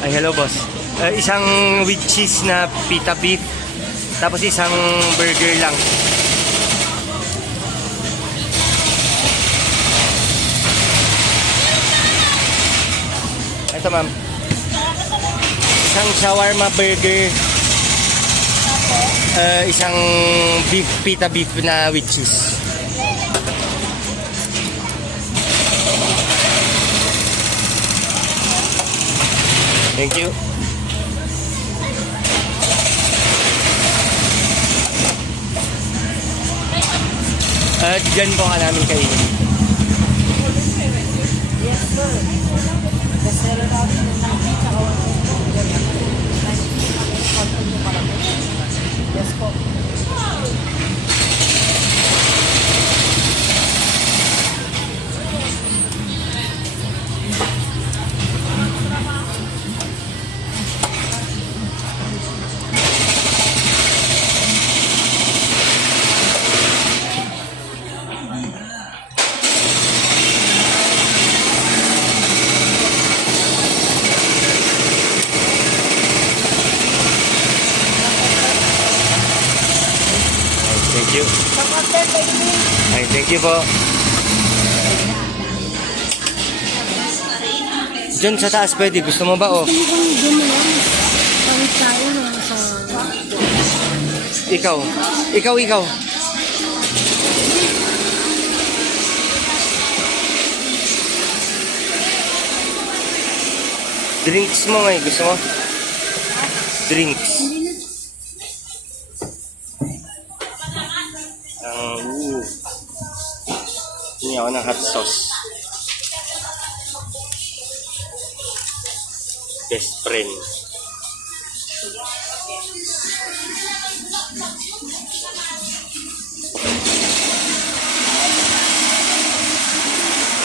Ay, hello boss. Isang with cheese na pita beef. Tapos isang burger lang. Ito ma'am. Isang shawarma burger. Isang beef, pita beef na with cheese. Thank you. Diyan po ka namin kainin. Yes, sir. Kasi namin ng pizza o yes po. Thank you. Kapatid, baby. Ay, thank you po. Diyan sa taas pwede. Gusto mo ba o? Gusto mo kang gumawa? Pawit tayo na sa... Ikaw. Ikaw. Drinks mo ngayon. Gusto mo? Drinks. Hindi ako ng hot sauce. Best friend.